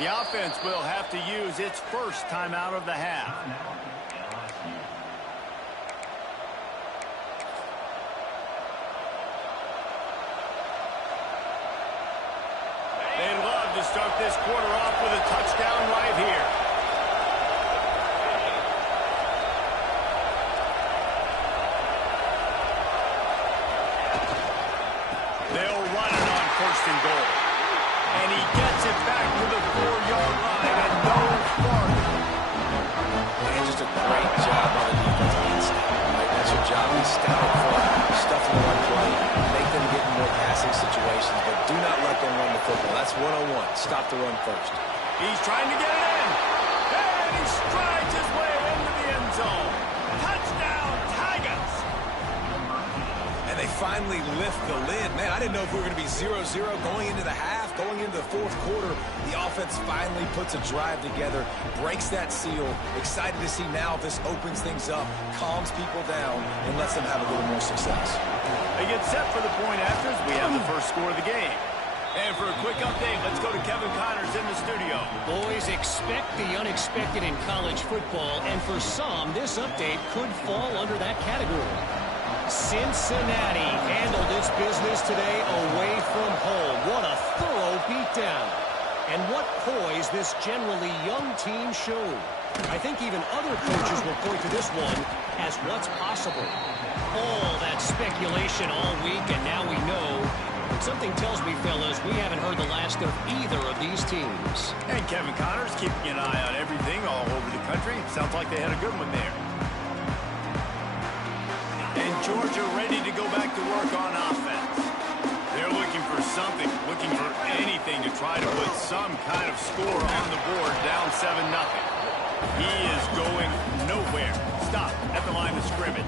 The offense will have to use its first timeout of the half. They'd love to start this quarter off with a touchdown right here. They'll run it on 1st and goal. And he gets it back to the 4-yard line and no farther. And just a great job on the defensive end step. Right? That's your job. Be stout for stuff in the run play. Make them get in more passing situations, but do not let them run the football. That's 101. Stop the run first. He's trying to get it in. And he strides his way into the end zone. Touchdown, Tigers. And they finally lift the lid. Man, I didn't know if we were going to be 0-0 going into the half, going into the 4th quarter. The offense finally puts a drive together, breaks that seal. Excited to see now if this opens things up, calms people down, and lets them have a little more success. They get set for the point afters. We have the first score of the game. And for a quick update, let's go to Kevin Connors in the studio. Boys, expect the unexpected in college football, and for some, this update could fall under that category. Cincinnati handled its business today away from home. What a thorough beatdown. And what poise this generally young team showed. I think even other coaches will point to this one as what's possible. All that speculation all week, and now we know. Something tells me, fellas, we haven't heard the last of either of these teams. And Kevin Connors keeping an eye on everything all over the country. Sounds like they had a good one there. And Georgia ready to go back to work on offense. They're looking for something, looking for anything to try to put some kind of score on the board, down 7-0. He is going nowhere. Stop at the line of scrimmage.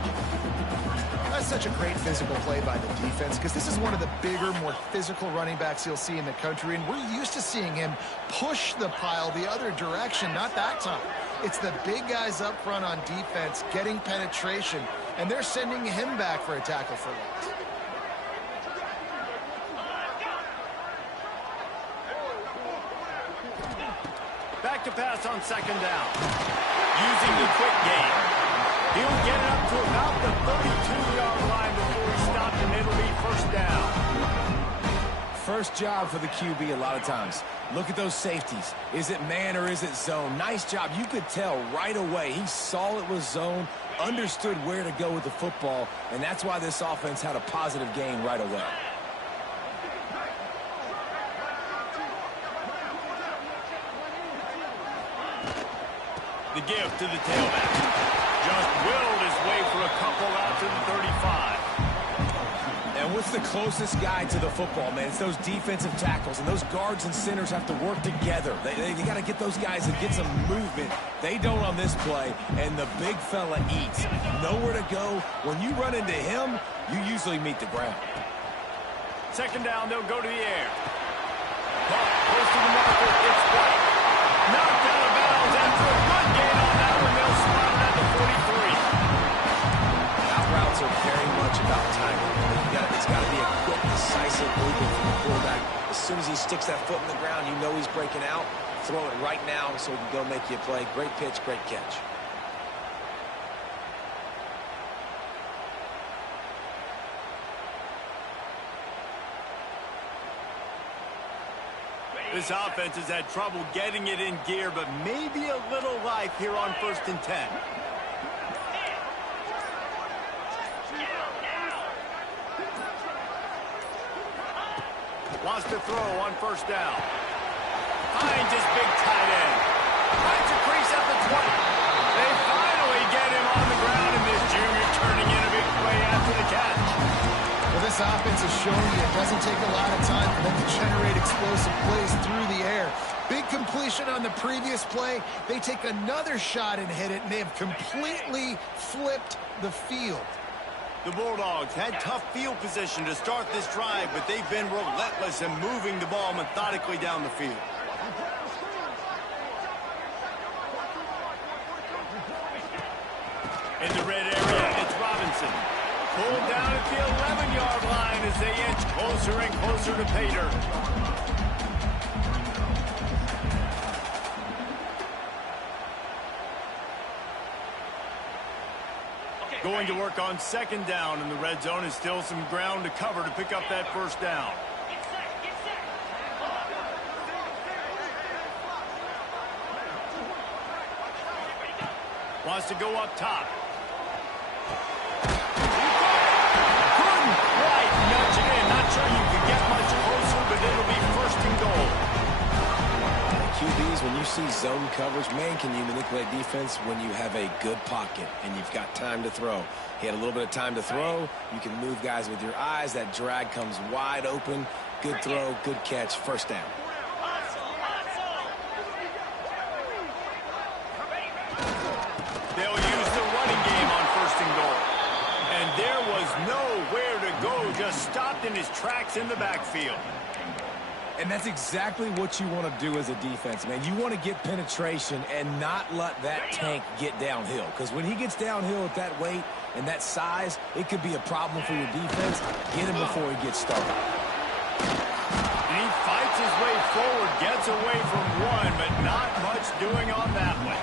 That's such a great physical play by the defense because this is one of the bigger, more physical running backs you'll see in the country, and we're used to seeing him push the pile the other direction, not that time. It's the big guys up front on defense getting penetration, and they're sending him back for a tackle for loss. Back to pass on 2nd down. Using the quick game. He'll get it up to about the 32-yard line before he stopped, and it'll be 1st down. First job for the QB a lot of times. Look at those safeties. Is it man or is it zone? Nice job. You could tell right away. He saw it was zone, understood where to go with the football, and that's why this offense had a positive gain right away. The give to the tailback. Just willed his way for a couple out to the 35. And what's the closest guy to the football, man? It's those defensive tackles, and those guards and centers have to work together. They got to get those guys and get some movement. They don't on this play, and the big fella eats. Nowhere to go. When you run into him, you usually meet the ground. 2nd down, they'll go to the air. Close to the marker, it's White. Knocked out of bounds after a good gain on that one. They'll spot it at the 43. Out routes are very much about timing. It's got to be a quick, decisive movement from the quarterback. As soon as he sticks that foot in the ground, you know he's breaking out. Throw it right now so he can go make you a play. Great pitch, great catch. This offense has had trouble getting it in gear, but maybe a little life here on 1st and 10. Wants to throw on 1st down. Finds his big tight end. Finds a crease at the 20. They finally get him on the ground, and this junior turning in a big play after the catch. Well, this offense is showing you it doesn't take a lot of time for them to generate explosive plays through the air. Big completion on the previous play. They take another shot and hit it, and they have completely flipped the field. The Bulldogs had tough field position to start this drive, but they've been relentless in moving the ball methodically down the field. In the red area, it's Robinson. Pulled down at the 11-yard line as they inch closer and closer to pay dirt. going to work on second down in the red zone, and still some ground to cover to pick up that first down. Wants to go up top. Couldn't quite nudge it in. Not sure you could get much closer, but it'll be first and goal. QBs, when you see zone coverage, man, can you manipulate defense when you have a good pocket and you've got time to throw. He had a little bit of time to throw. You can move guys with your eyes. That drag comes wide open. Good throw, good catch, first down. They'll use the running game on first and goal. And there was nowhere to go, just stopped in his tracks in the backfield. And that's exactly what you want to do as a defense, man. You want to get penetration and not let that tank get downhill. Because when he gets downhill at that weight and that size, it could be a problem for your defense. Get him before he gets started. And he fights his way forward, gets away from one, but not much doing on that one.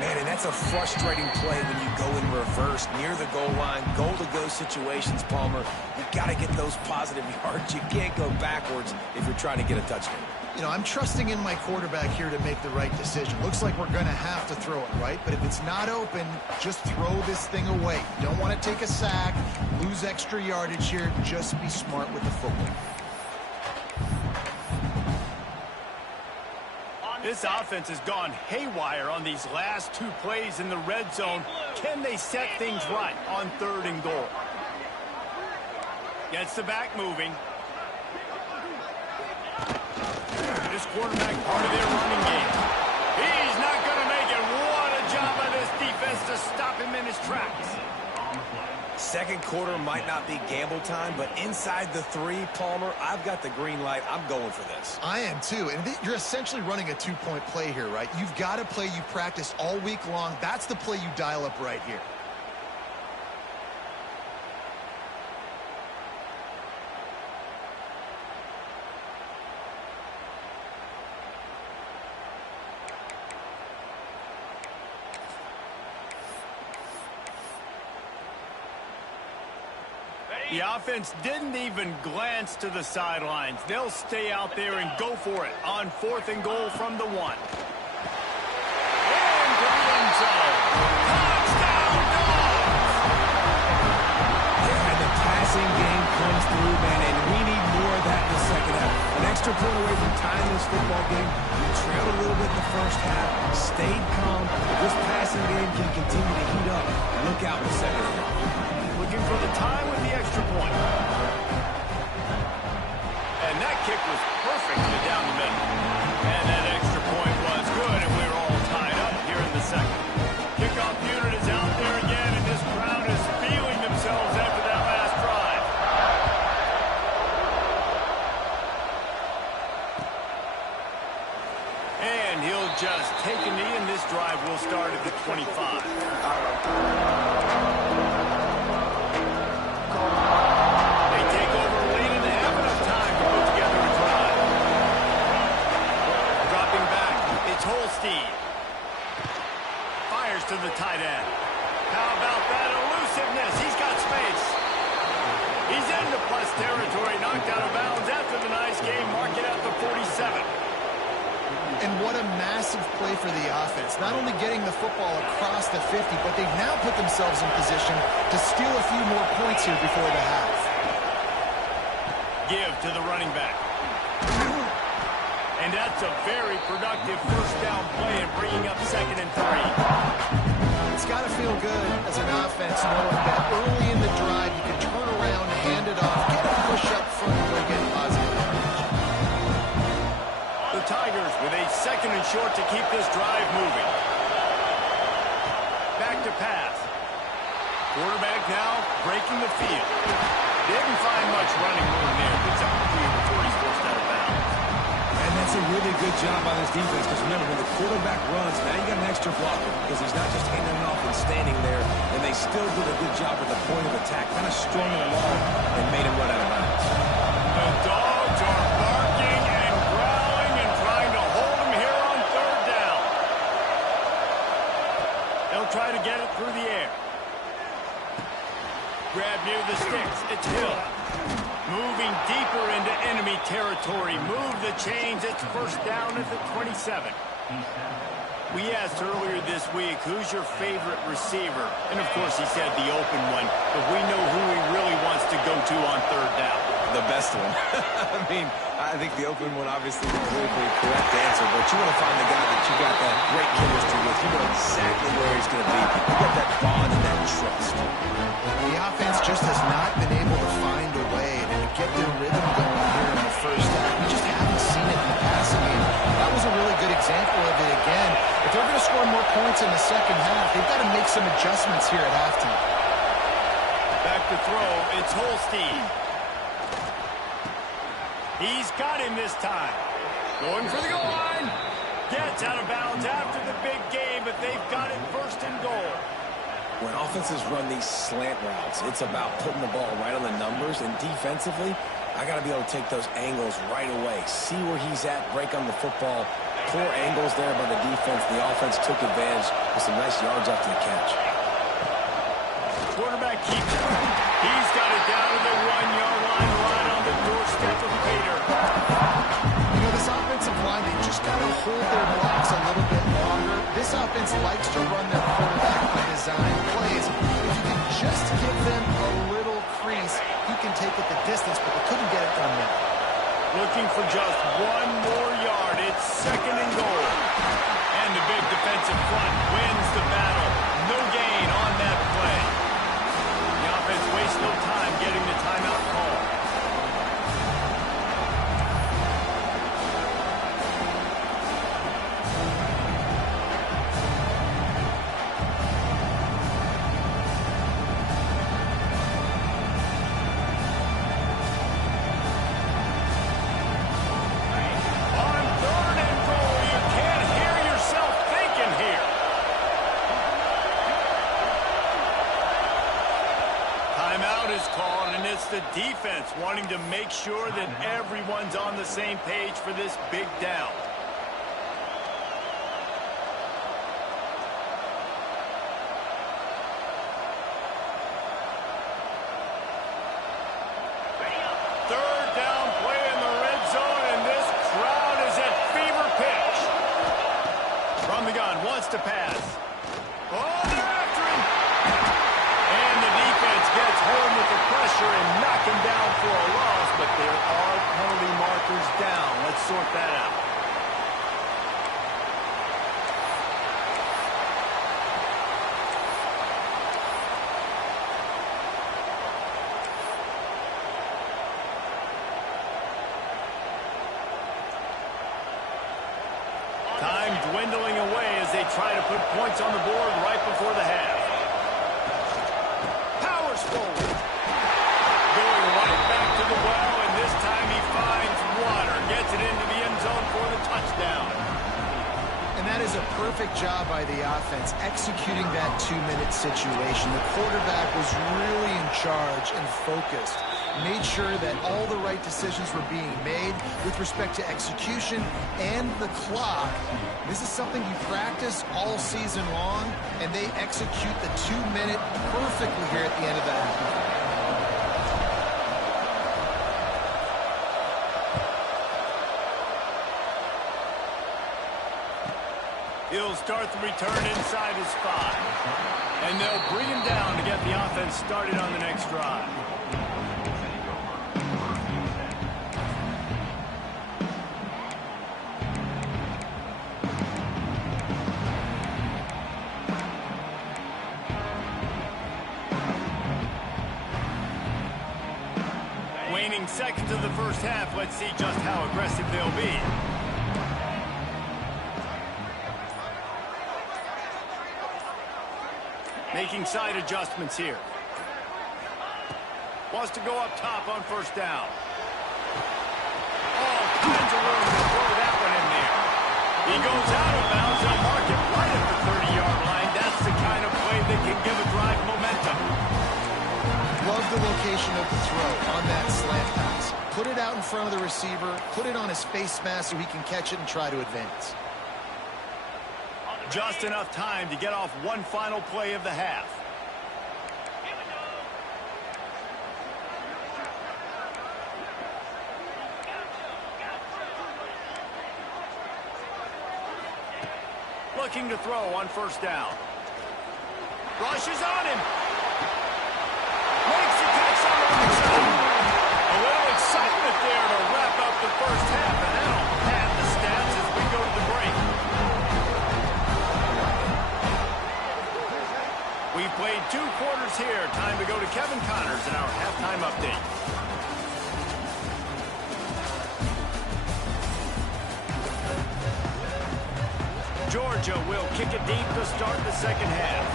Man, and that's a frustrating play when you go in reverse near the goal line, goal-to-go situations, Palmer. You've got to get those positive yards. You can't go backwards if you're trying to get a touchdown. You know, I'm trusting in my quarterback here to make the right decision. Looks like we're going to have to throw it, right? But if it's not open, just throw this thing away. You don't want to take a sack, lose extra yardage here. Just be smart with the football. This offense has gone haywire on these last two plays in the red zone. Can they set things right on third and goal? Gets the back moving. This quarterback part of their running game. He's not going to make it. What a job by this defense to stop him in his tracks. Second quarter might not be gamble time, but inside the 3, Palmer, I've got the green light. I'm going for this. I am too. And you're essentially running a 2-point play here, right? You've got a play you practice all week long. That's the play you dial up right here. The offense didn't even glance to the sidelines. They'll stay out there and go for it on fourth and goal from the 1. And to the end zone. Touchdown, Dogs! Yeah, and the passing game comes through, man, and we need more of that in the second half. An extra point away from tying this football game. You trailed a little bit in the first half, stayed calm. This passing game can continue to heat up. Look out in the second half. Looking for the tie with the extra point. And that kick was perfect to down the middle. And that extra point was good, and we're all tied up here in the second. Kickoff unit is out there again, and this crowd is feeling themselves after that last drive. And he'll just take a knee, and this drive will start at the 25. Fires to the tight end. How about that elusiveness? He's got space. He's into plus territory, knocked out of bounds after the nice game. Mark it at the 47. And what a massive play for the offense. Not only getting the football across the 50, but they've now put themselves in position to steal a few more points here before the half. Give to the running back. And that's a very productive first down play and bringing up second and 3. It's got to feel good as an offense knowing that early in the drive you can turn around, hand it off, get a push up front, and go get positive yardage. The Tigers with a second and short to keep this drive moving. Back to pass. Quarterback now breaking the field. Didn't find much running room there. Gets up the field before he's forced out of bounds. And that's a really good job by this defense, because remember, when the quarterback runs, now you got an extra blocker, because he's not just handing it off and standing there, and they still did a good job at the point of attack, kind of strung it along and made him run out of bounds. The Dogs are barking and growling and trying to hold him here on third down. They'll try to get it through the air. territory. Move the chains. It's first down at the 27. We asked earlier this week, who's your favorite receiver? And, of course, he said the open one. But we know who he really wants to go to on third down. The best one. I mean, I think the open one obviously is the politically correct answer, but you want to find the guy that you got that great chemistry with. You know exactly where he's going to be. You got that bond and that trust. The offense just has not been able to find a way to get their rhythm going here in the first half. We just haven't seen it in the passing game. That was a really good example of it again. If they're going to score more points in the second half, they've got to make some adjustments here at halftime. Back to throw. It's Holstein. He's got him this time. Going for the goal line. Gets out of bounds after the big game, but they've got it first and goal. When offenses run these slant routes, it's about putting the ball right on the numbers, and defensively, I got to be able to take those angles right away. See where he's at, break on the football. Poor angles there by the defense. The offense took advantage with some nice yards after the catch. Quarterback keeps it. He's got it down to the 1-yard line, right on the doorstep of Pater. You know, this offensive line, they just got to hold their blocks a little bit longer. This offense likes to run their quarterback by design plays. If you can just give them a little crease, you can take it the distance, but they couldn't get it done there. Looking for just one more yard. It's second and goal. And the big defensive front wins the battle. No gain on that play. The offense wastes no time getting the timeout call. The defense wanting to make sure that everyone's on the same page for this big down. Third down play in the red zone, and this crowd is at fever pitch. From the gun, wants to pass. Oh, they're after him. And the defense gets home with the pressure and knock him down for a loss, but there are penalty markers down. Let's sort that out. Time dwindling away as they try to put points on the board right before the half. Powers forward. Going right back to the well, and this time he finds water. Gets it into the end zone for the touchdown. And that is a perfect job by the offense, executing that 2-minute situation. The quarterback was really in charge and focused. Made sure that all the right decisions were being made with respect to execution and the clock. This is something you practice all season long, and they execute the 2-minute perfectly here at the end of the half. He'll start the return inside his 5. And they'll bring him down to get the offense started on the next drive. Waning seconds of the first half. Let's see just how aggressive they'll be. Making side adjustments here. Wants to go up top on first down. All kinds of room to throw that one in there. He goes out of bounds. They'll mark it right at the 30-yard line. That's the kind of play that can give a drive momentum. Love the location of the throw on that slant pass. Put it out in front of the receiver. Put it on his face mask so he can catch it and try to advance. Just enough time to get off one final play of the half. Looking to throw on first down. Rushes on him. Makes the catch on the right side. A little excitement there to wrap up the first half, and that'll pad the stats as we go to the break. We've played 2 quarters here. Time to go to Kevin Connors in our halftime update. Georgia will kick it deep to start the second half.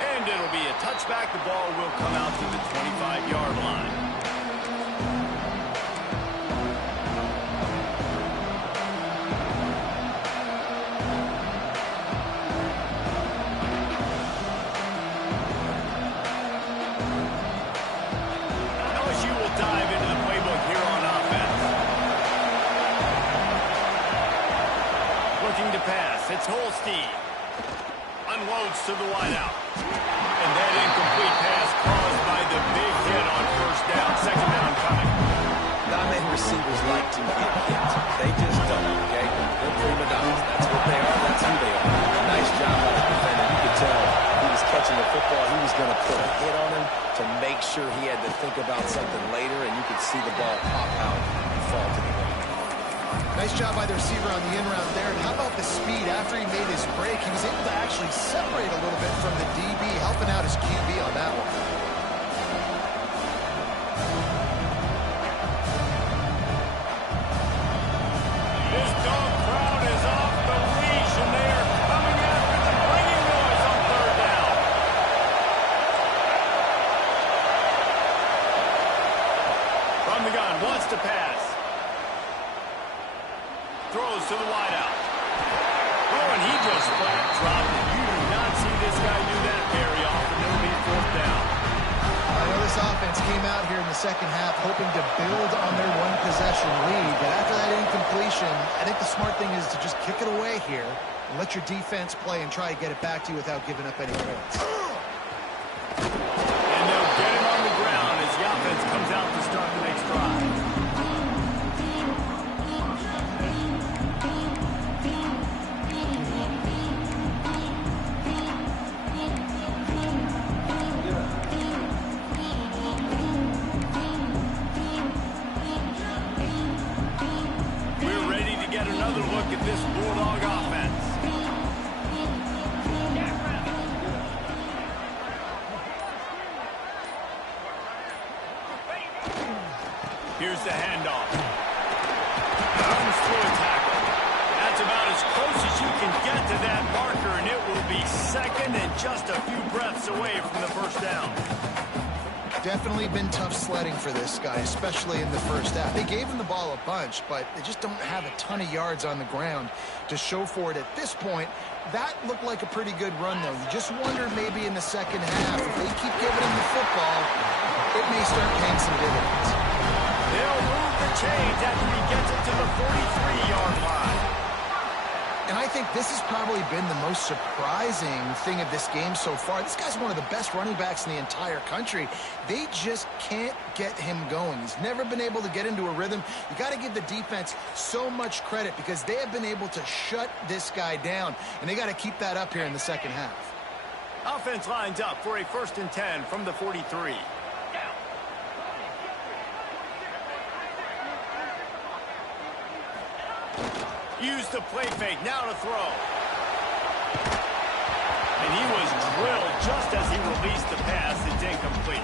And it'll be a touchback. The ball will come out to the 25-yard line. It's Holstein. Unloads to the wideout. And that incomplete pass caused by the big hit on first down. Second down coming. Not many receivers like to get hit. They just don't, okay? They're prima donnas. That's what they are. That's who they are. Nice job by the defender. You could tell he was catching the football. He was going to put a hit on him to make sure he had to think about something later, and you could see the ball pop out and fall to the ground. Nice job by the receiver on the in-route there. And how about the speed? After he made his break, he was able to actually separate a little bit from the DB, helping out his QB on that one. This dog crowd is off the leash, and they are coming after the ringing noise on third down. From the gun, wants to pass. Throws to the wideout. Oh, and he just flat dropped it. You do not see this guy do that very often. It'll be fourth down. I know this offense came out here in the second half hoping to build on their one-possession lead, but after that incompletion, I think the smart thing is to just kick it away here and let your defense play and try to get it back to you without giving up any points. And they'll get him on the ground as the offense comes out to start the next drive. This Bulldog offense. Here's the handoff. Comes through a tackle. That's about as close as you can get to that marker, and it will be second and just a few breaths away from the first down. Definitely been tough sledding for this guy, especially in the first half. They gave him the ball a bunch, but they just don't have a ton of yards on the ground to show for it at this point. That looked like a pretty good run, though. You just wonder maybe in the second half, if they keep giving him the football, it may start paying some dividends. They'll move the chains after he gets it to the 43-yard line. And I think this has probably been the most surprising thing of this game so far. This guy's one of the best running backs in the entire country. They just can't get him going. He's never been able to get into a rhythm. You got to give the defense so much credit because they have been able to shut this guy down, and they got to keep that up here in the second half. Offense lines up for a 1st and 10 from the 43. Use the play fake, now to throw. And he was drilled just as he released the pass. It's incomplete.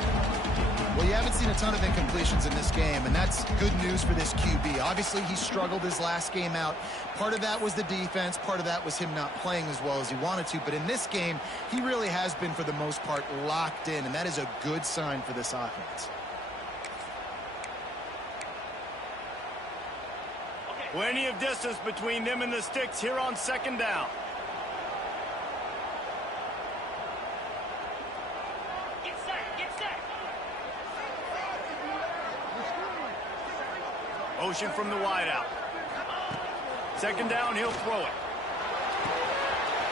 Well, you haven't seen a ton of incompletions in this game, and that's good news for this QB. Obviously, he struggled his last game out. Part of that was the defense. Part of that was him not playing as well as he wanted to. But in this game, he really has been, for the most part, locked in, and that is a good sign for this offense. Plenty of distance between them and the sticks here on second down. Get set, get set. Motion from the wideout. Second down, he'll throw it.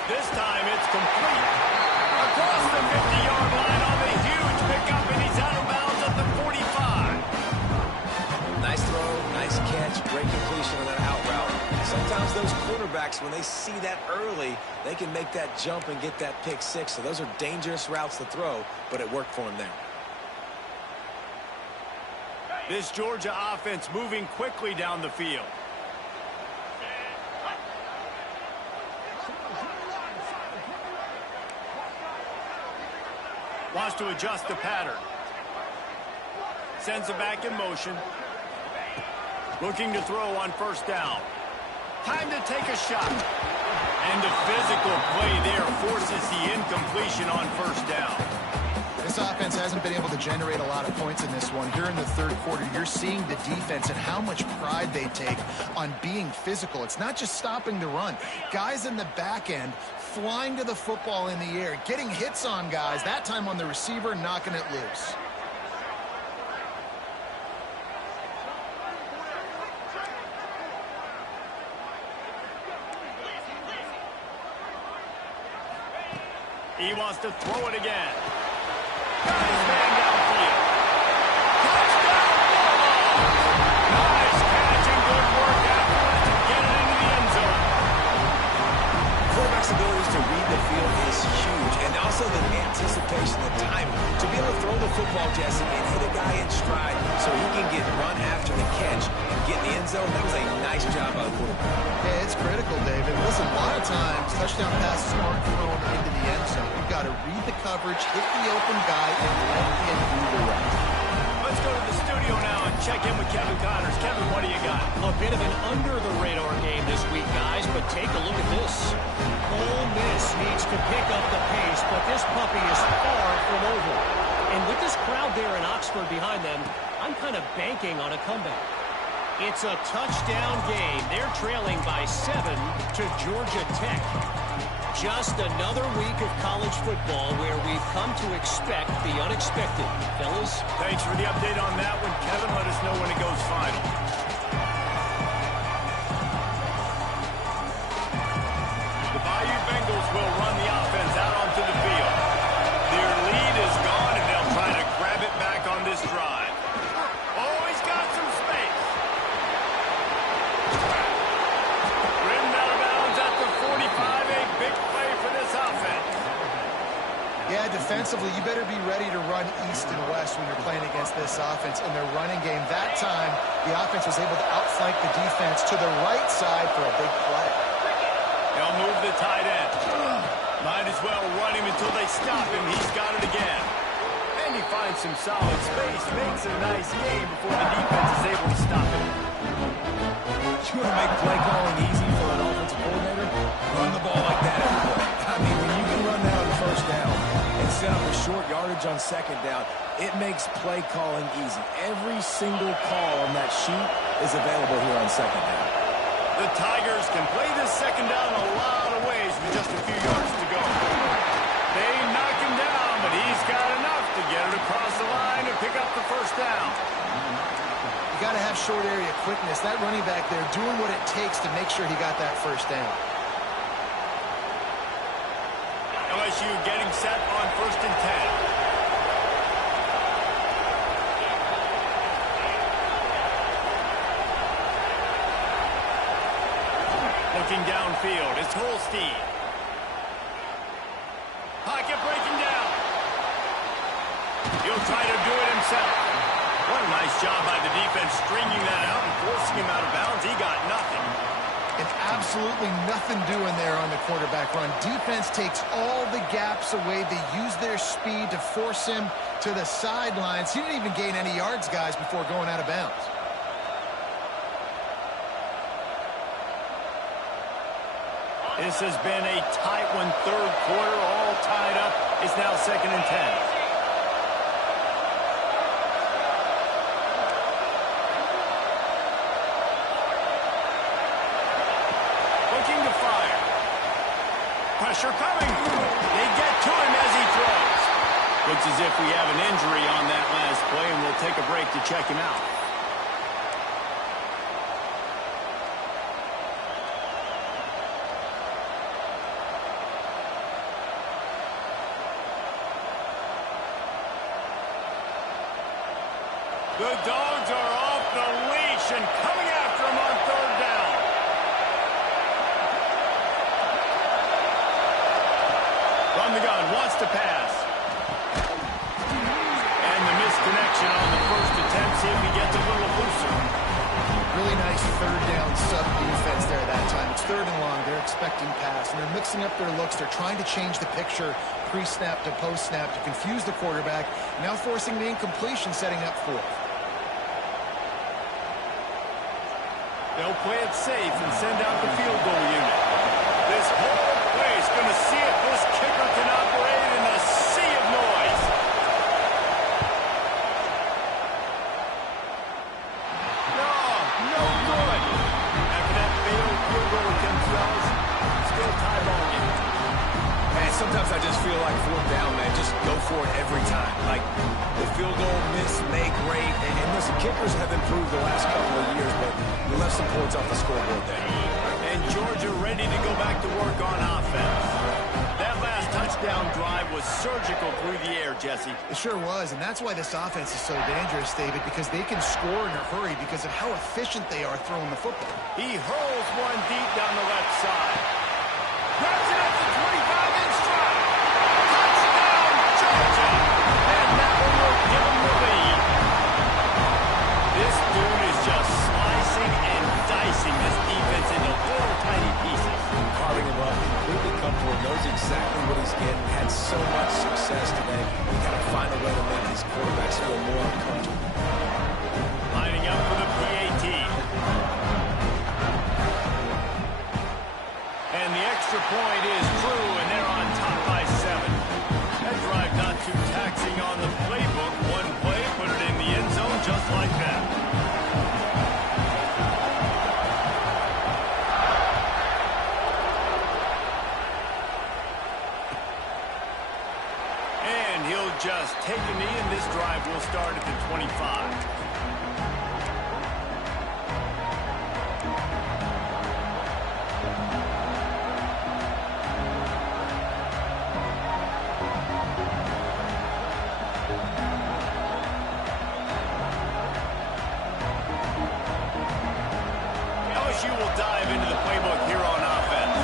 This time it's complete. Across the 50-yard line on the huge pickup, and he's out of bounds at the 45. backs, when they see that early, they can make that jump and get that pick six. So those are dangerous routes to throw, but it worked for him there. This Georgia offense moving quickly down the field. Wants to adjust the pattern. Sends it back in motion. Looking to throw on first down. Time to take a shot. And the physical play there forces the incompletion on first down. This offense hasn't been able to generate a lot of points in this one. Here in the third quarter, you're seeing the defense and how much pride they take on being physical. It's not just stopping the run. Guys in the back end flying to the football in the air, getting hits on guys, that time on the receiver, knocking it loose. He wants to throw it again. Got his man downfield. Touchdown, Bulldogs! Nice catch and good work afterwards to get it into the end zone. Quarterback's abilities to read the field is huge, and also the anticipation, the timing. To be able to throw the football, Jesse, and hit a guy in stride so he can get run after the catch and get in the end zone, that was a nice job by the quarterback. Yeah, it's critical, David. Listen, a lot of times, touchdown passes aren't thrown into the end zone. You've got to read the coverage, hit the open guy, and let him do the rest. Let's go to the studio now and check in with Kevin Connors. Kevin, what do you got? A bit of an under-the-radar game this week, guys, but take a look at this. Ole Miss needs to pick up the pace, but this puppy is far from over. And with this crowd there in Oxford behind them, I'm kind of banking on a comeback. It's a touchdown game. They're trailing by 7 to Georgia Tech. Just another week of college football where we've come to expect the unexpected. Fellas? Thanks for the update on that one, Kevin. Let us know when it goes final. The Bayou Bengals will run the offense out onto the field. Their lead is gone, and they'll try to grab it back on this drive. Oh, he's got some space. Ridden out of bounds at the 45, a big play for this offense. Yeah, defensively, you better be ready to run east and west when you're playing against this offense in their running game. That time, the offense was able to outflank the defense to the right side for a big play. They'll move the tight end. Might as well run him until they stop him. He's got it again. And he finds some solid space, makes a nice game before the defense is able to stop him. You want to make play calling easy for an offensive coordinator? Run the ball like that every play. I mean, when you can run down the first down and set up a short yardage on second down, it makes play calling easy. Every single call on that sheet is available here on second down. The Tigers can play this second down a lot of ways with just a few yards to go. They knock him down, but he's got enough to get it across the line and pick up the first down. You got to have short area quickness. That running back there doing what it takes to make sure he got that first down. LSU getting set on 1st and 10. Looking downfield, it's Holstein. Pocket breaking down. He'll try to do it himself. What a nice job by the defense stringing that out and forcing him out of bounds. He got nothing. And absolutely nothing doing there on the quarterback run. Defense takes all the gaps away. They use their speed to force him to the sidelines. He didn't even gain any yards, guys, before going out of bounds. This has been a tight one, third quarter, all tied up. It's now 2nd and 10. Looking to fire. Pressure coming. They get to him as he throws. Looks as if we have an injury on that last play, and we'll take a break to check him out. The Dogs are off the leash and coming after him on 3rd down. 3rd and long, they're expecting pass, and they're mixing up their looks. They're trying to change the picture pre-snap to post-snap to confuse the quarterback, now forcing the incompletion, setting up 4th. They'll play it safe and send out the field goal unit. This whole place going to see if this kicker can operate in a sea of noise. No good. After that failed field goal attempt, fellas, still tie ball game. Man, sometimes I just feel like 4th down, man. Just go for it every time. Like, the field goal miss, make great. And listen, kickers have improved the last couple of years, but we left some points off the scoreboard there. And Georgia ready to go back to work on offense. That last touchdown drive was surgical through the air, Jesse. It sure was, and that's why this offense is so dangerous, David, because they can score in a hurry because of how efficient they are throwing the football. He hurls one deep down the left side. Grabs it at the 25-inch stride. Touchdown, Georgia! And that one will give him the lead. This dude is just slicing and dicing this defense into little tiny pieces. Carving him up, completely comfortable, knows exactly what he's getting, had so much success today. You got to find a way to make these quarterbacks feel more uncomfortable. Lining up for the PAT. And the extra point is true, and they're on top by 7. That drive not too taxing on the playbook. One play, put it in the end zone just like that. And he'll just take a knee, and this drive will start at the 25. LSU will dive into the playbook here on offense.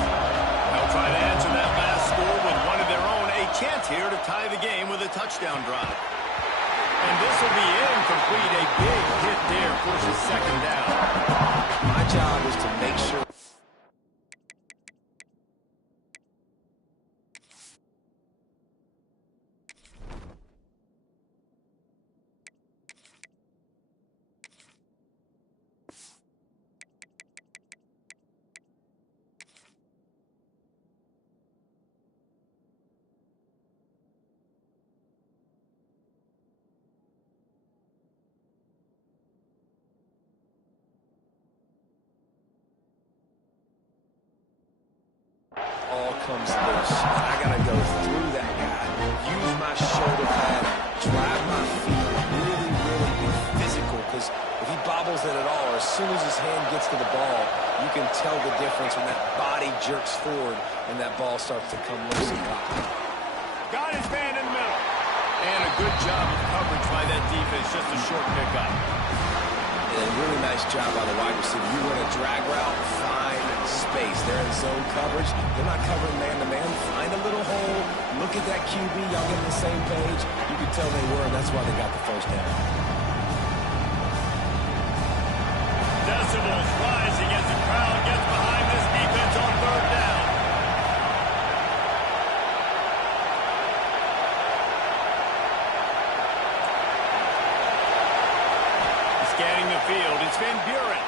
They'll try to answer that last score with one of their own. A chance here to tie the game with a touchdown drive. And this will be incomplete. A big hit there forces 2nd down. My job is to make sure. All comes loose. I got to go through that guy, use my shoulder pad, drive my feet, really, really be physical, because if he bobbles it at all, or as soon as his hand gets to the ball, you can tell the difference when that body jerks forward and that ball starts to come loose and pop. Got his man in the middle. And a good job of coverage by that defense. Just a short pickup. And a really nice job by the wide receiver. You run a drag route, find space. They're in zone coverage. They're not covering man-to-man. Find a little hole. Look at that QB. Y'all get on the same page. You can tell they were, and that's why they got the 1st down. Decibels rising as the crowd gets behind this defense on 3rd down. Scanning the field, it's Van Buren.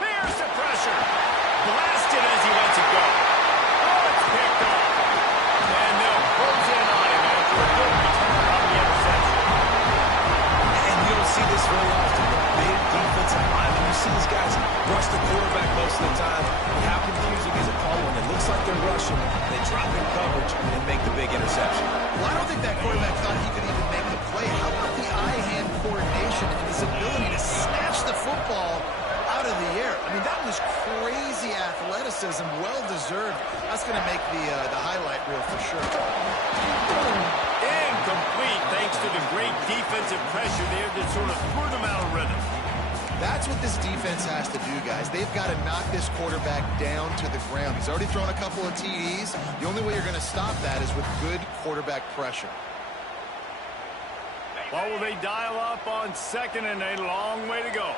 There's the pressure. Blasted as he lets it go. Oh, it's picked up. And they'll close in on him after a good return on the interception. And you don't see this very often. The big defensive linemen, you see these guys rush the quarterback most of the time. And how confusing is it, Paul, when it looks like they're rushing, they drop in coverage and make the big interception. Well, I don't think that quarterback thought he could even make the play. How about the eye-hand coordination and his ability to snatch the football out of the air? I mean, that was crazy athleticism, well-deserved. That's going to make the highlight reel for sure. Incomplete thanks to the great defensive pressure there that sort of threw them out of rhythm. That's what this defense has to do, guys. They've got to knock this quarterback down to the ground. He's already thrown a couple of TDs. The only way you're going to stop that is with good quarterback pressure. What will they dial up on 2nd and a long way to go?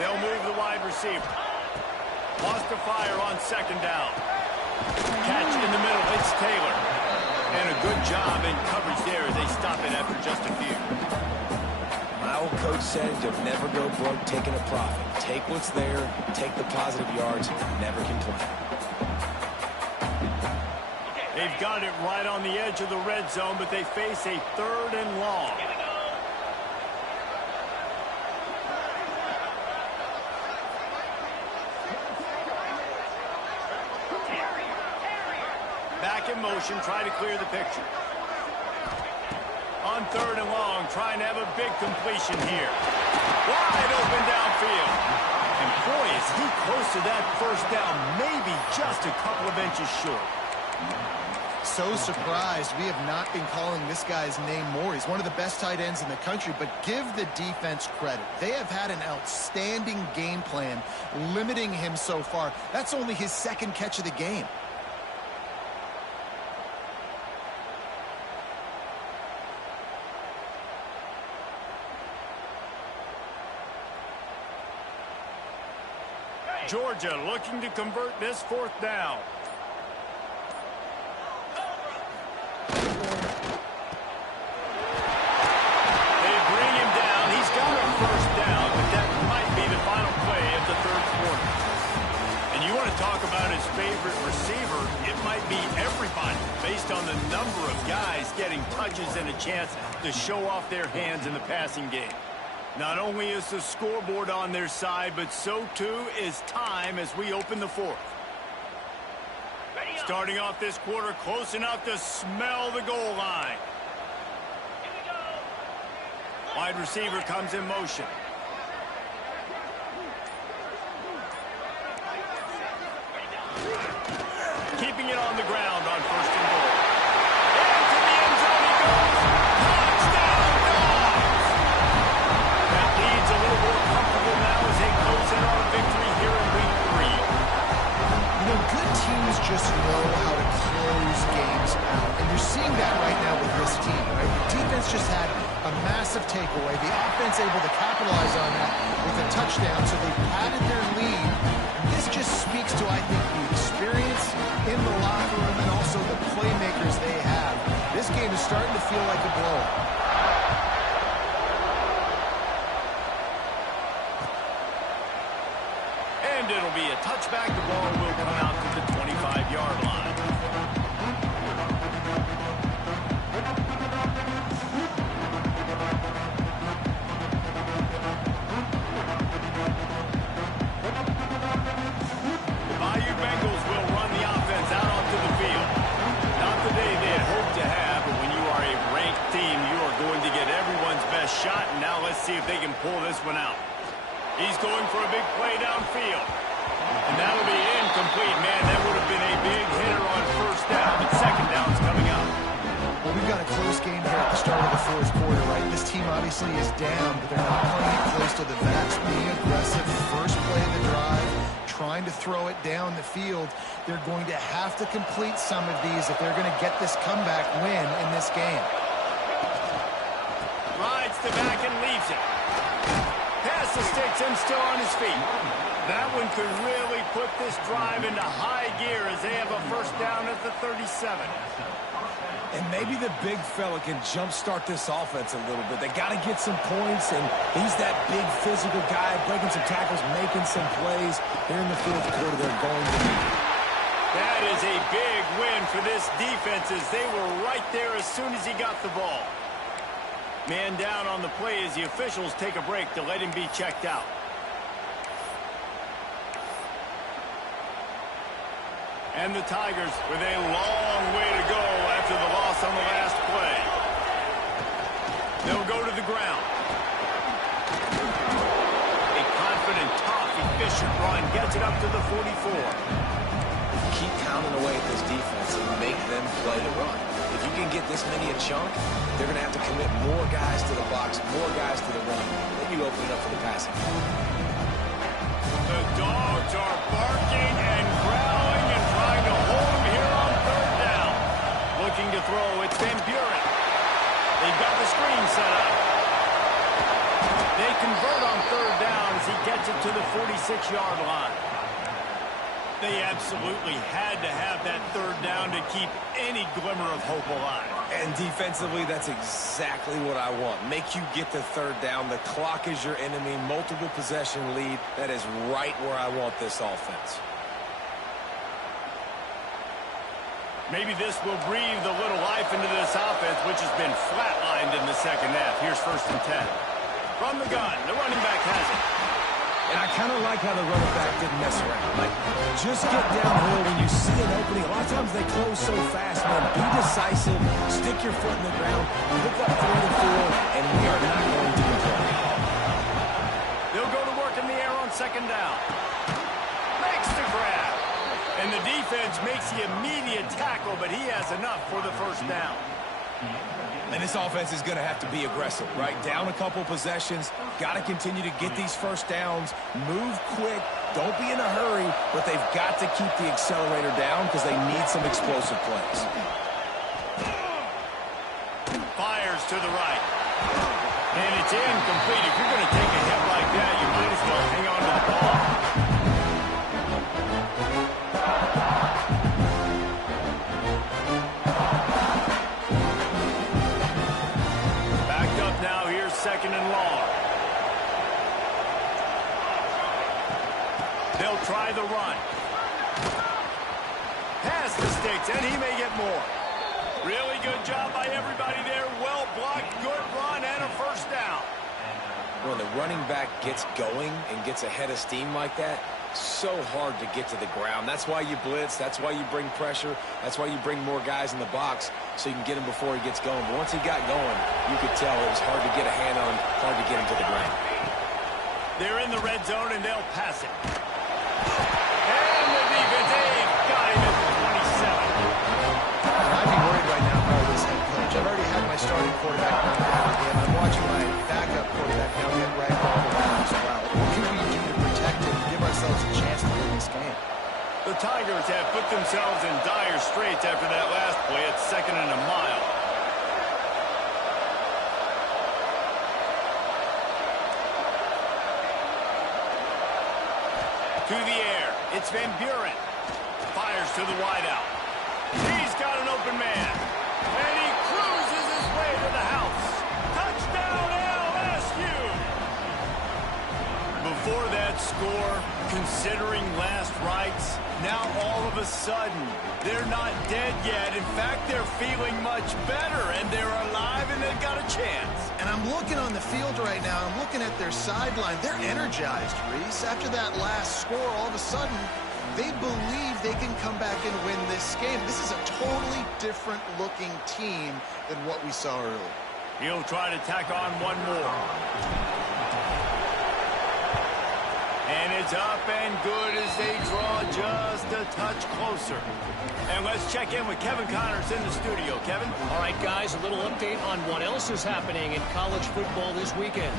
They'll move the wide receiver. Lost to fire on second down. Catch in the middle. It's Taylor. And a good job in coverage there as they stop it after just a few. My old coach said you'll never go broke taking a profit. Take what's there, take the positive yards, never complain. They've got it right on the edge of the red zone, but they face a 3rd and long. Back in motion, try to clear the picture. On 3rd and long, trying to have a big completion here. Wide open downfield. And boy, is he close to that first down, maybe just a couple of inches short. So surprised we have not been calling this guy's name more. He's one of the best tight ends in the country, but give the defense credit. They have had an outstanding game plan limiting him so far. That's only his 2nd catch of the game. Georgia looking to convert this 4th down. They bring him down. He's got a 1st down, but that might be the final play of the 3rd quarter. And you want to talk about his favorite receiver, it might be everybody based on the number of guys getting touches and a chance to show off their hands in the passing game. Not only is the scoreboard on their side, but so too is time as we open the 4th. Starting off this quarter close enough to smell the goal line. Wide receiver comes in motion. Keeping it on the ground on 1st and goal. Into the end zone he goes. Touchdown, Dogs! That lead's a little more comfortable now as they close in on a victory here in week 3. You know, good teams just know how to close games out. And you're seeing that right now with this team, right? The defense just had a massive takeaway. The offense able to capitalize on that with a touchdown, so they padded their lead. This just speaks to, I think, the experience in the locker room and also the playmakers they have. This game is starting to feel like a blowout. And it'll be a touchback. The ball will come out to the 25-yard line. The Bayou Bengals will run the offense out onto the field. Not the day they had hoped to have, but when you are a ranked team, you are going to get everyone's best shot. And now let's see if they can pull this one out. He's going for a big play downfield. And that'll be incomplete. Man, that would have been a big hitter on 1st down, but 2nd down's coming up. Well, we've got a close game here at the start of the 4th quarter, right? This team obviously is down, but they're not playing it close to the vest. Being aggressive, first play of the drive, trying to throw it down the field. They're going to have to complete some of these if they're going to get this comeback win in this game. Rides the back and leaves it. Pass the sticks and still on his feet. That one could really put this drive into high gear as they have a 1st down at the 37. And maybe the big fella can jumpstart this offense a little bit. They got to get some points, and he's that big physical guy, breaking some tackles, making some plays. Here in the 4th quarter, they're going to need it. That is a big win for this defense as they were right there as soon as he got the ball. Man down on the play as the officials take a break to let him be checked out. And the Tigers with a long way to go after the loss on the last play. They'll go to the ground. A confident, tough, efficient run gets it up to the 44. Keep pounding away at this defense and make them play the run. If you can get this many a chunk, they're going to have to commit more guys to the box, more guys to the run. Then you open it up for the passing. The Dogs are barking and growling and trying to hold him here on 3rd down. Looking to throw, it's Van Buren. They've got the screen set up. They convert on 3rd down as he gets it to the 6-yard line. They absolutely had to have that third down to keep any glimmer of hope alive. And defensively, that's exactly what I want. Make you get the third down. The clock is your enemy. Multiple possession lead. That is right where I want this offense. Maybe this will breathe a little life into this offense, which has been flatlined in the second half. Here's 1st and 10. From the gun, the running back has it. And I kind of like how the running back didn't mess around. Like, just get downhill when you see an opening. A lot of times they close so fast, man. Be decisive. Stick your foot in the ground. Pick up 3 and 4, and we are not going to complain. They'll go to work in the air on 2nd down. Makes the grab. And the defense makes the immediate tackle, but he has enough for the 1st down. And this offense is going to have to be aggressive, right? Down a couple possessions. Got to continue to get these 1st downs. Move quick. Don't be in a hurry, but they've got to keep the accelerator down because they need some explosive plays. Fires to the right. And it's incomplete. If you're going to take a hit like that, you might as well hang on to the ball. Backed up now. Here's 2nd and long. They'll try the run. Pass the sticks, and he may get more. Really good job by everybody there. Well blocked, good run, and a 1st down. When the running back gets going and gets ahead of steam like that, so hard to get to the ground. That's why you blitz. That's why you bring pressure. That's why you bring more guys in the box so you can get him before he gets going. But once he got going, you could tell it was hard to get a hand on him, hard to get him to the ground. They're in the red zone, and they'll pass it. And the defense, they've got him at the 27. I'd be worried right now if I were this head coach. I've already had my starting quarterback run down again. I'm watching my backup quarterback now get right off the line as well. What can we do to protect him and give ourselves a chance to win this game? The Tigers have put themselves in dire straits after that last play. It's 2nd and a mile. To the air. It's Van Buren. Fires to the wideout. He's got an open man. And he cruises his way to the house. Touchdown LSU! Before that score, considering last rites, now all of a sudden, they're not dead yet. In fact, they're feeling much better, and they're alive, and they've got a chance. And I'm looking on the field right now. I'm looking at their sideline. They're energized, Reese. After that last score, all of a sudden, they believe they can come back and win this game. This is a totally different looking team than what we saw earlier. He'll try to tack on one more. And it's up and good as they draw just a touch closer. And let's check in with Kevin Connors in the studio. Kevin? All right, guys, a little update on what else is happening in college football this weekend.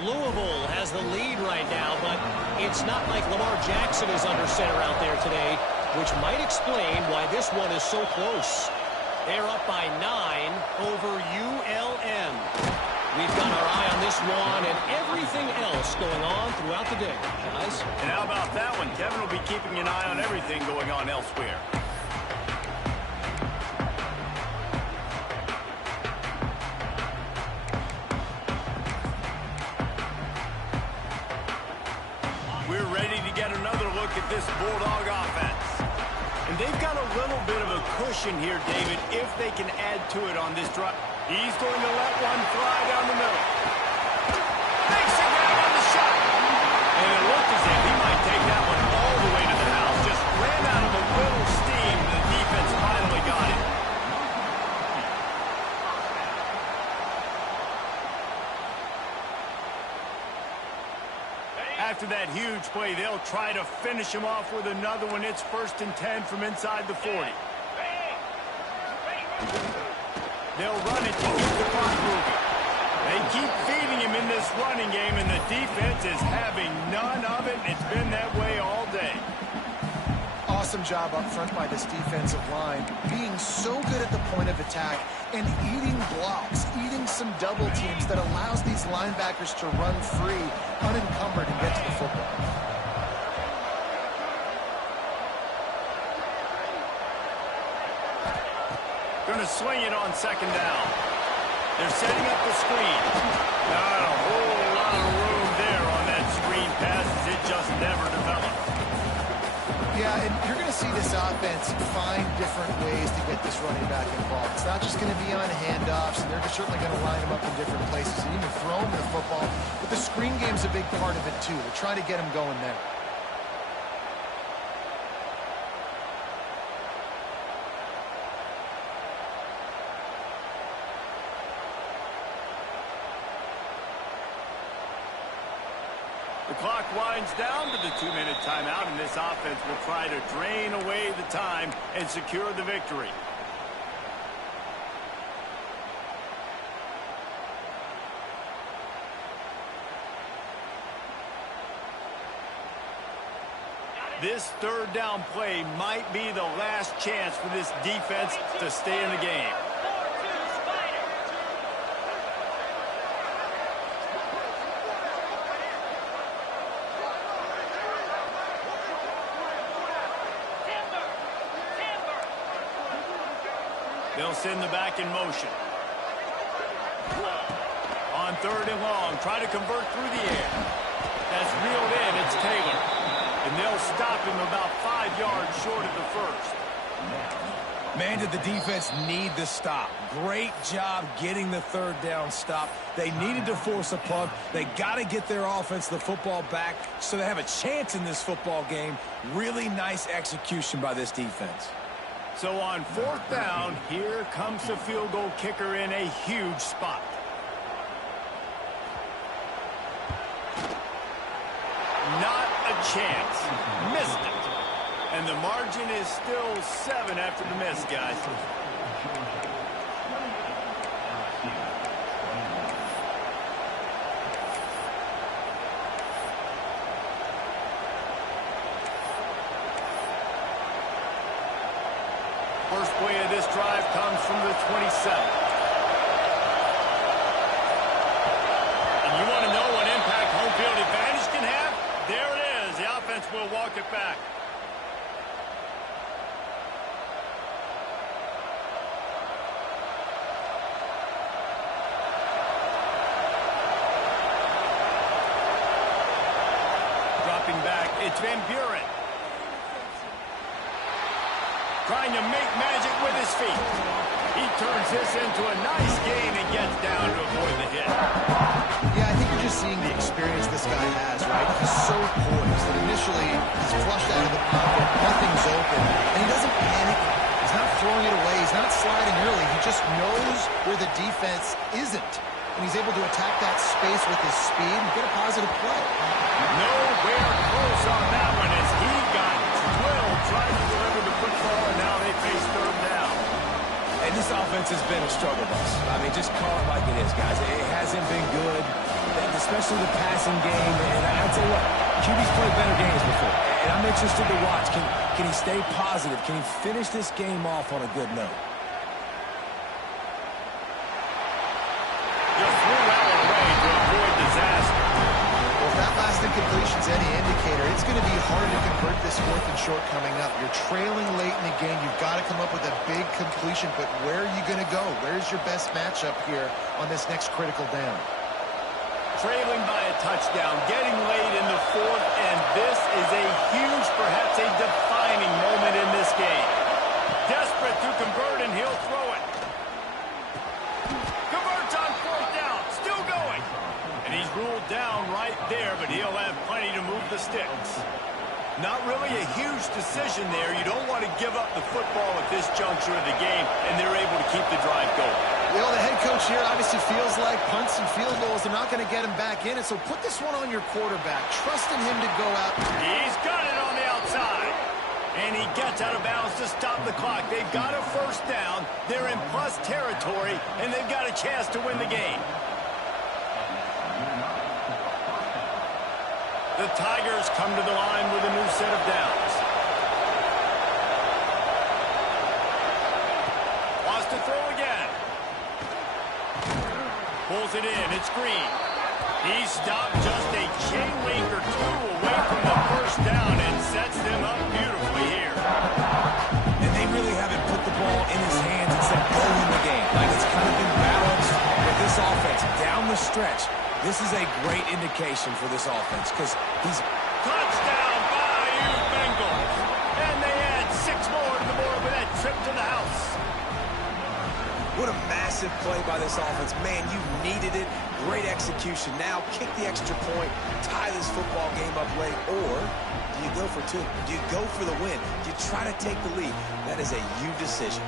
Louisville has the lead right now, but it's not like Lamar Jackson is under center out there today, which might explain why this one is so close. They're up by 9 over ULM. We've got our eye on this one and everything else going on throughout the day, guys. And how about that one? Kevin will be keeping an eye on everything going on elsewhere. We're ready to get another look at this Bulldog offense. And they've got a little bit of a cushion here, David, if they can add to it on this drive. He's going to let one fly down the middle. Makes a grab on the shot. And it looked as if he might take that one all the way to the house. Just ran out of a little steam. The defense finally got it. After that huge play, they'll try to finish him off with another one. It's 1st and 10 from inside the 40. They'll run it to keep the clock moving. They keep feeding him in this running game, and the defense is having none of it. It's been that way all day. Awesome awesome job up front by this defensive line, being so good at the point of attack and eating blocks, eating some double teams that allows these linebackers to run free, unencumbered, and get to the football. Going to swing it on second down. They're setting up the screen. Not a whole lot of room there on that screen pass as it just never developed. Yeah, and you're going to see this offense find different ways to get this running back involved. It's not just going to be on handoffs, and they're certainly going to line him up in different places and even throw him the football. But the screen game's a big part of it, too. They're trying to get him going there. The clock winds down to the 2-minute timeout, and this offense will try to drain away the time and secure the victory. This third down play might be the last chance for this defense to stay in the game. They'll send the back in motion. On third and long, try to convert through the air. That's reeled in, it's Taylor. And they'll stop him about 5 yards short of the first. Man, did the defense need the stop. Great job getting the third down stop. They needed to force a punt. They got to get their offense the football back so they have a chance in this football game. Really nice execution by this defense. So on fourth down, here comes the field goal kicker in a huge spot. Not a chance. Missed it. And the margin is still 7 after the miss, guys. First play of this drive comes from the 27. And you want to know what impact home field advantage can have? There it is. The offense will walk it back. Dropping back, it's Van Buren. Trying to make magic with his feet. He turns this into a nice gain and gets down to avoid the hit. Yeah, I think you're just seeing the experience this guy has, right? He's so poised that initially he's flushed out of the pocket, nothing's open, and he doesn't panic. He's not throwing it away. He's not sliding early. He just knows where the defense isn't, and he's able to attack that space with his speed and get a positive play. Nowhere close on that one as he got drilled trying to deliver the football, and now they face third down. And this offense has been a struggle bus. I mean, just call it like it is, guys. It hasn't been good, especially the passing game. And I'll tell you what, QB's played better games before. And I'm interested to watch. Can he stay positive? Can he finish this game off on a good note? Just threw that one away to avoid disaster. Well, if that last incompletion's any indicator, it's going to be hard to convert this fourth and short coming up. You're trailing late in the game. You've got to come up with a big completion, but where are you going to go? Where's your best matchup here on this next critical down? Trailing by a touchdown, getting late in the fourth, and this is a huge, perhaps a defining moment in this game. Desperate to convert, and he'll throw it. Converts on fourth down, still going. And he's ruled down right there, but he'll have plenty to move the sticks. Not really a huge decision there. You don't want to give up the football at this juncture of the game, and they're able to keep the drive going. You know, the head coach here obviously feels like punts and field goals are not going to get him back in, and so put this one on your quarterback, trusting him to go out. He's got it on the outside. And he gets out of bounds to stop the clock. They've got a first down. They're in plus territory, and they've got a chance to win the game. The Tigers come to the line with a new set of downs. to throw again. Pulls it in. It's Green. He stopped just a chain link or two away from the first down and sets them up beautifully here. And they really haven't put the ball in his hands and said go in the game. Like it's kind of been balanced with this offense down the stretch. This is a great indication for this offense because he's... Touchdown, Bayou Bengals. And they add 6 more to the board with that trip to the house. What a massive play by this offense. Man, you needed it. Great execution. Now kick the extra point, tie this football game up late, or do you go for 2? Do you go for the win? Do you try to take the lead? That is a you decision.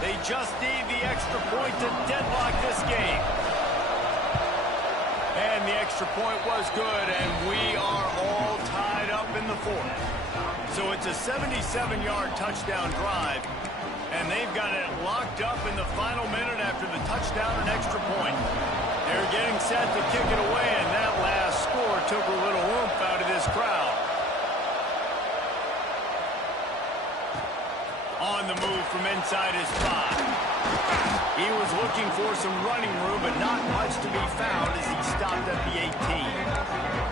They just need the extra point to deadlock this game. And the extra point was good, and we are all tied up in the 4th. So it's a 77-yard touchdown drive. And they've got it locked up in the final minute after the touchdown and extra point. They're getting set to kick it away, and that last score took a little oomph out of this crowd. On the move from inside his 5. He was looking for some running room, but not much to be found as he stopped at the 18.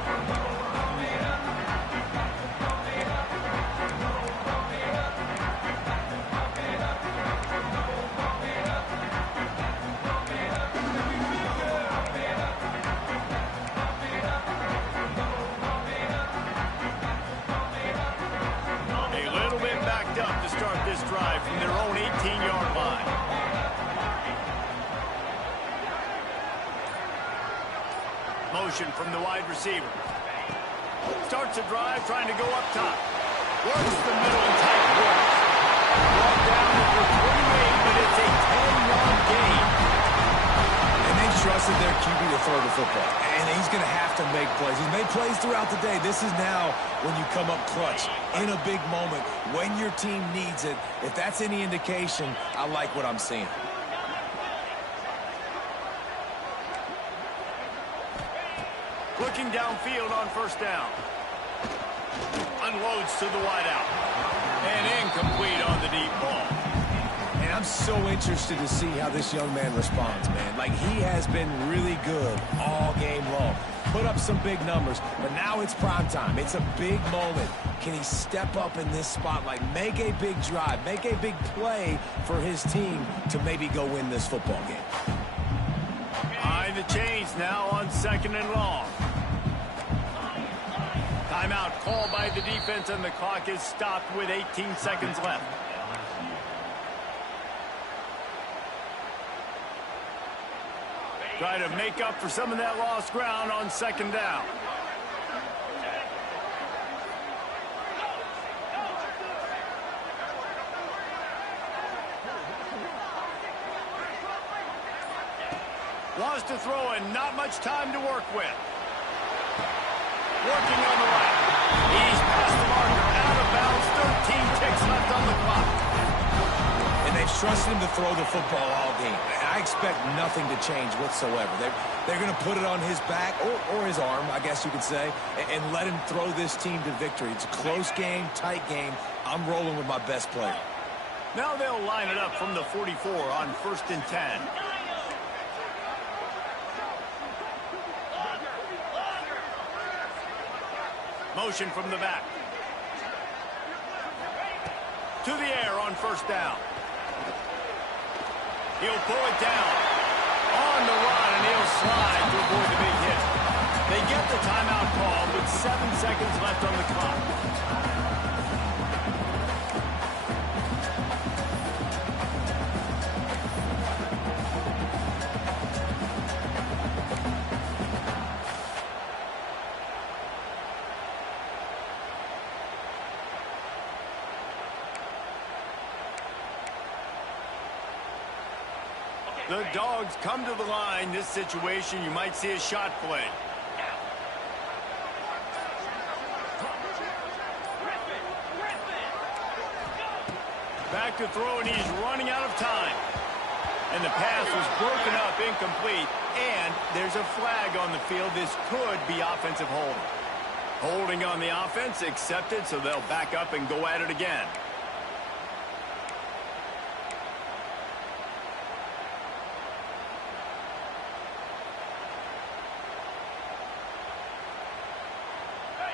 Drive from their own 18-yard line. Motion from the wide receiver. Starts a drive trying to go up top. Works the middle and tight works. Brought down for 28, but it's a 10-yard gain. And they trusted their QB to throw the football. And he's going to have to make plays. He's made plays throughout the day. This is now when you come up clutch in a big moment when your team needs it. If that's any indication, I like what I'm seeing. Looking downfield on first down. Unloads to the wideout. And incomplete on the deep ball. And I'm so interested to see how this young man responds, man. Like, he has been really good all game long. Put up some big numbers, but now it's prime time. It's a big moment. Can he step up in this spotlight, make a big drive, make a big play for his team to maybe go win this football game? Behind the chains now on 2nd and long. Timeout called by the defense, and the clock is stopped with 18 seconds left. Try to make up for some of that lost ground on 2nd down. Wants to throw and not much time to work with. Working on the right. He's past the marker, out of bounds, 13 ticks left on the clock. And they've trusted him to throw the football all game. I expect nothing to change whatsoever. They're going to put it on his back, or his arm, I guess you could say, and let him throw this team to victory. It's a close game, tight game. I'm rolling with my best player. Now they'll line it up from the 44 on 1st and 10. Motion from the back. To the air on 1st down. He'll pull it down. On the run, and he'll slide to avoid the big hit. They get the timeout call with 7 seconds left on the clock. The Dogs come to the line. This situation, you might see a shot play. Back to throw, and he's running out of time. And the pass was broken up, incomplete. And there's a flag on the field. This could be offensive holding. Holding on the offense, accepted, so they'll back up and go at it again.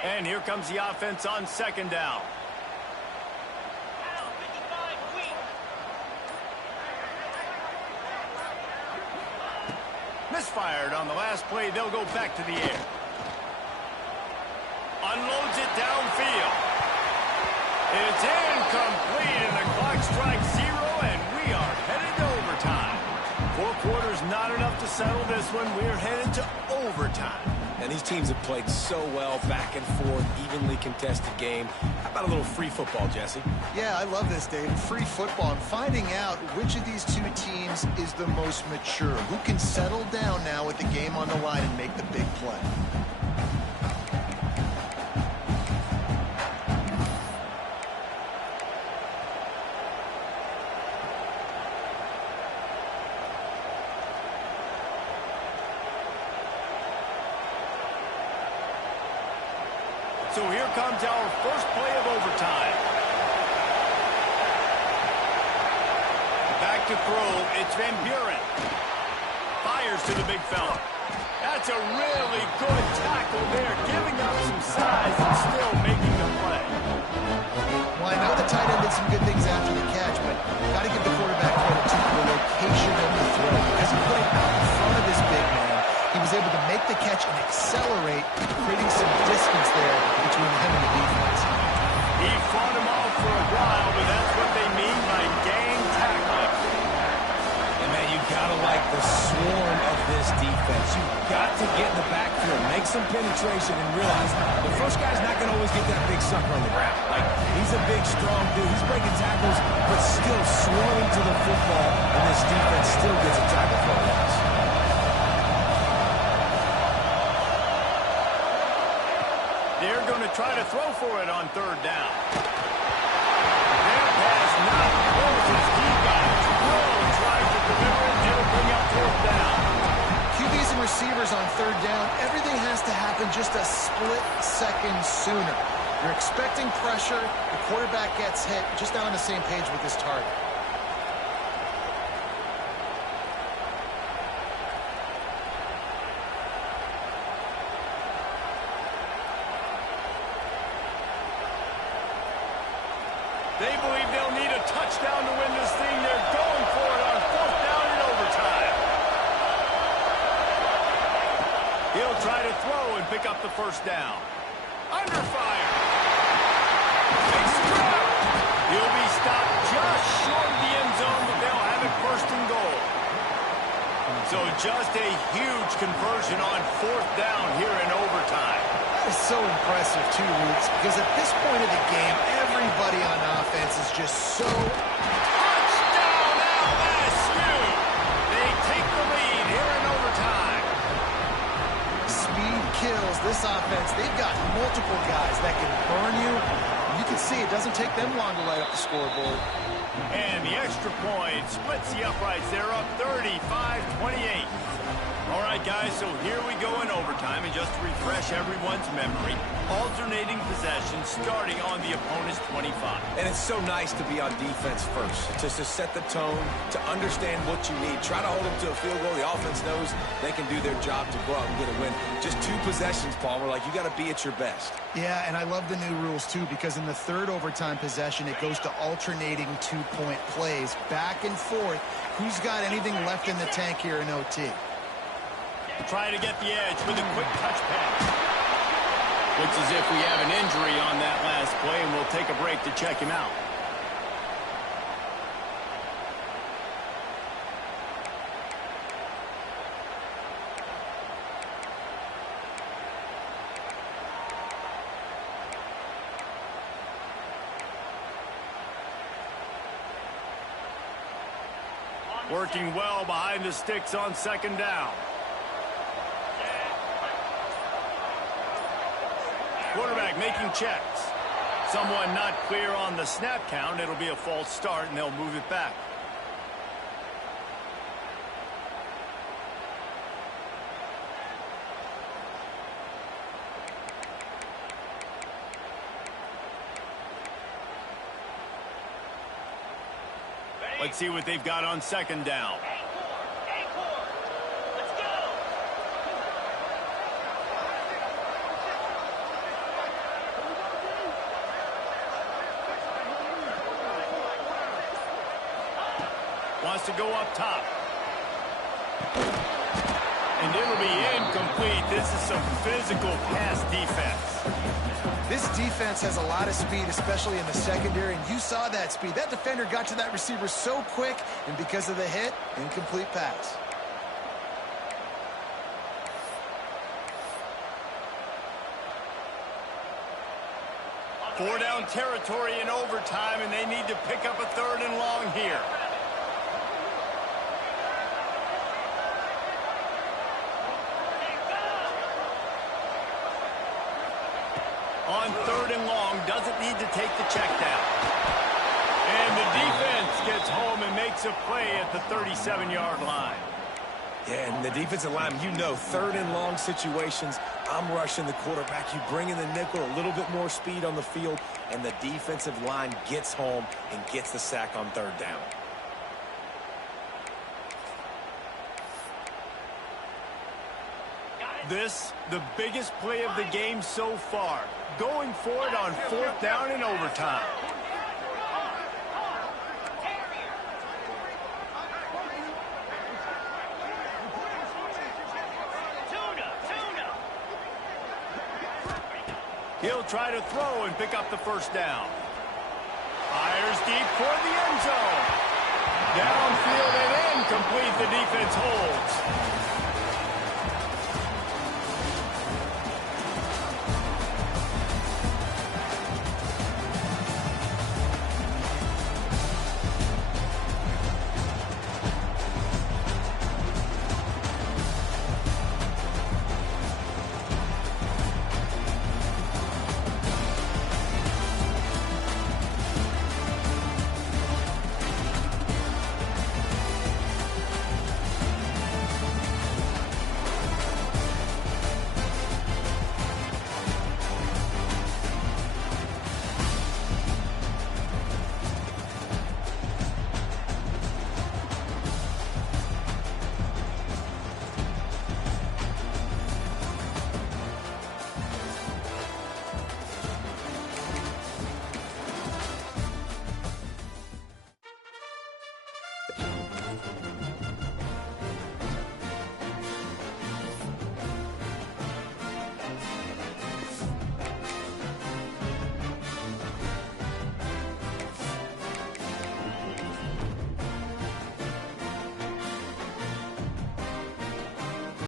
And here comes the offense on second down. Al, 55, weak. Misfired on the last play. They'll go back to the air. Unloads it downfield. It's incomplete, and the clock strikes 0, and we are headed to overtime. 4 quarters not enough to settle this one. We're headed to overtime. And these teams have played so well, back and forth, evenly contested game. How about a little free football, Jesse? Yeah, I love this, Dave. Free football and finding out which of these two teams is the most mature. Who can settle down now with the game on the line and make the big play. So here comes our first play of overtime. Back to throw. It's Van Buren. Fires to the big fella. That's a really good tackle there, giving up some size and still making the play. Well, I know the tight end did some good things after the catch, but got to give the quarterback credit to the location of the throw. Because he put it out in front of his big man. He was able to make the catch and accelerate, creating some distance there between him and the defense. He fought him off for a while, but that's what they mean by gang tackling. And, man, you got to like the swarm of this defense. You've got to get in the backfield, make some penetration, and realize the first guy's not going to always get that big sucker on the ground. Like, he's a big, strong dude. He's breaking tackles, but still swarming to the football, and this defense still gets a tackle for a loss. They're going to try to throw for it on third down. Their pass not close as he got drilled trying to deliver it. It'll bring up fourth down. QBs and receivers on third down, everything has to happen just a split second sooner. You're expecting pressure, the quarterback gets hit, just not on the same page with his target. They believe they'll need a touchdown to win this thing. They're going for it on fourth down in overtime. He'll try to throw and pick up the first down. Under fire. Big scrap. He'll be stopped just short of the end zone, but they'll have it first and goal. So just a huge conversion on fourth down here in overtime. That is so impressive, too, Roots, because at this point of the game, everybody on offense is just so... Touchdown, LSU! They take the lead here in overtime. Speed kills this offense. They've got multiple guys that can burn you. You can see it doesn't take them long to light up the scoreboard. And the extra point splits the uprights. They're up 35-28. All right, guys, so here we go in overtime. And just to refresh everyone's memory, alternating possession starting on the opponent's 25. And it's so nice to be on defense first, just to set the tone, to understand what you need. Try to hold them to a field goal. The offense knows they can do their job to go out and get a win. Just 2 possessions, Palmer. Like, you got to be at your best. Yeah, and I love the new rules, too, because in the third overtime possession, it goes to alternating 2-point plays, back and forth. Who's got anything left in the tank here in OT? Try to get the edge with a quick touch pass. Looks as if we have an injury on that last play, and we'll take a break to check him out. Working well behind the sticks on second down. Quarterback making checks. Someone not clear on the snap count. It'll be a false start, and they'll move it back. Let's see what they've got on second down. Wants to go up top. And it'll be incomplete. This is some physical pass defense. This defense has a lot of speed, especially in the secondary, and you saw that speed. That defender got to that receiver so quick, and because of the hit, incomplete pass. Four down territory in overtime, and they need to pick up a 3rd and long here. On 3rd and long, doesn't need to take the check down. And the defense gets home and makes a play at the 37-yard line. Yeah, and the defensive line, you know, 3rd and long situations, I'm rushing the quarterback. You bring in the nickel, a little bit more speed on the field, and the defensive line gets home and gets the sack on 3rd down. This, the biggest play of the game so far. Going for it on 4th down in overtime. He'll try to throw and pick up the 1st down. Fires deep for the end zone. Downfield and incomplete. The defense holds.